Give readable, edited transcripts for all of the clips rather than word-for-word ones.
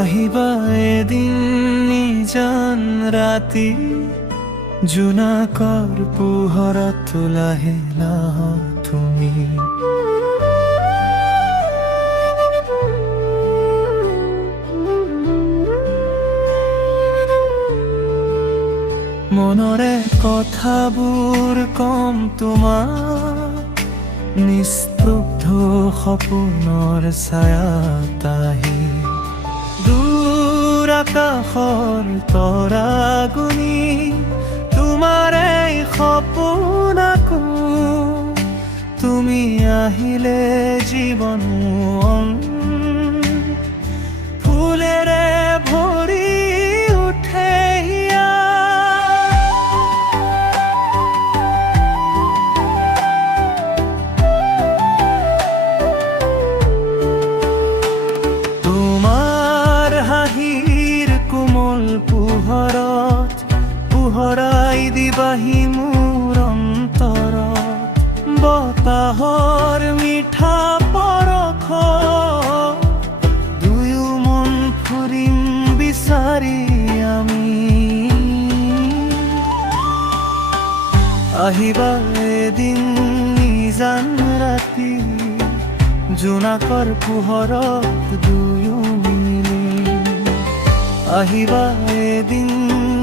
আহিবা এদিন নিজান ৰাতি জোনাকৰ পোহৰত লাহে নাহ তুমি। মনৰে কথাবোৰ কম তোমাক নিস্তব্ধ সপোনৰ ছায়াত আহি। দূৰ আকাশৰ তৰাগুনি তোমাৰ এই সপোন আকো তুমি আহিলে জীৱন ফুলেৰে ভৰি উঠে হিয়া। তোমাৰ হাঁহিৰ কোমল পোহৰত পোহৰাই দিবাহি মোৰ অন্তৰত। বতাহৰ মিঠা পৰশ দুয়ো মন ফুৰিম বিচাৰি আমি। আহিবা এদিন নিজান ৰাতি জোনাকৰ পোহৰত দুয়ো মিলি। আহিবা এদিন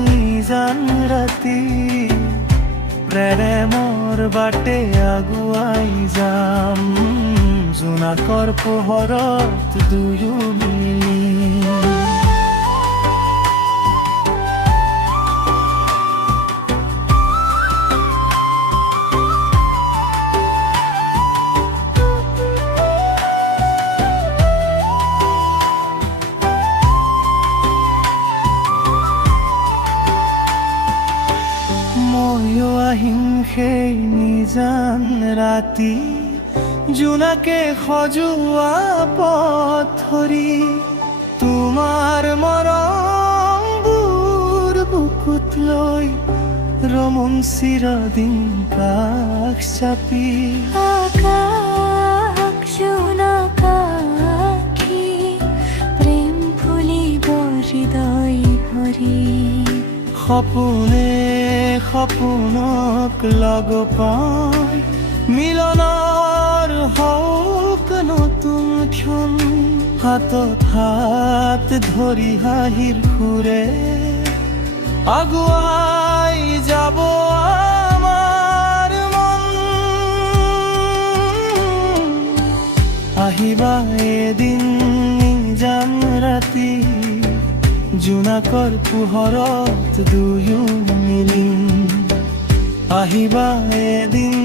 নিজান ৰাতি প্ৰেমৰ বাটে আগুৱাই যাম জোনাকৰ পোহৰত দুয়ো মিলি। ময়ো আহিম সেই নিজান ৰাতি জোনাকে সজোৱা পথ ধৰি। তোমাৰ মৰমবোৰ বুকুত লৈ ৰমন চিৰদিন কাষ চাপি। আকাশ জোনাকাশী প্ৰেম ফুলিব হৃদয় ভৰি। সপোনে সপোনক লগ পাই মিলনৰ হওক নতুন ক্ষণ। হাতত হাত ধৰি হাঁহিৰ সুৰে আগুৱাই যাব আমাৰ মন। আহিবা এদিন নিজান ৰাতি জোনাকৰ পোহৰত দুয়ো মিলিম। আহিবা এদিন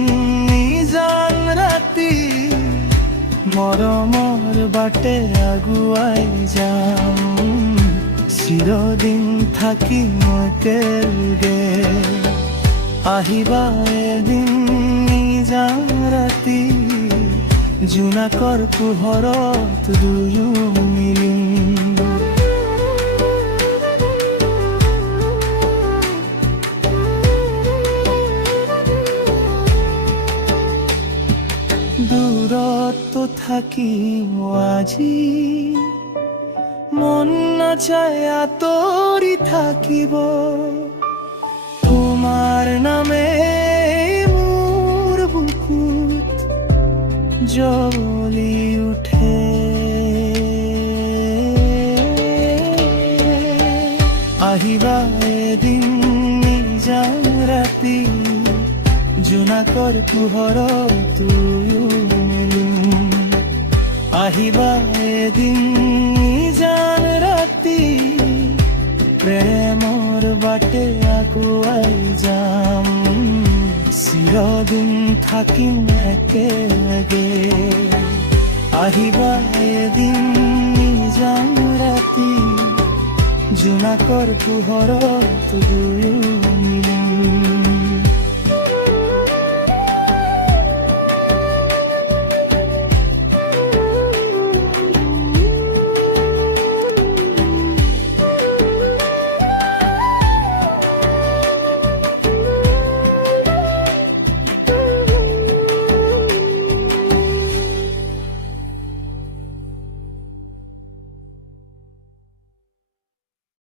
নিজান ৰাতি মৰমৰ বাটে আগুৱাই যাম চিৰদিন থাকিম একেলগে। আহিবা এদিন নিজান ৰাতি জোনাকৰ পোহৰত দুয়ো মিলিম। দূৰত্ব থাকিম আজি মন নাচায় আঁতৰি থাকিব। তোমাৰ নামে মোৰ বুকুত জ্বলি উঠে। আহিবা এদিন নিজান ৰাতি জোনাকৰ পোহৰত দুয়ো মিলিম। আহিবা এদিন নিজান ৰাতি প্ৰেমৰ বাটে আগুৱাই যাম চিৰদিন থাকিম একেলগে। আহিবা এদিন নিজান ৰাতি জোনাকৰ পোহৰত দুয়ো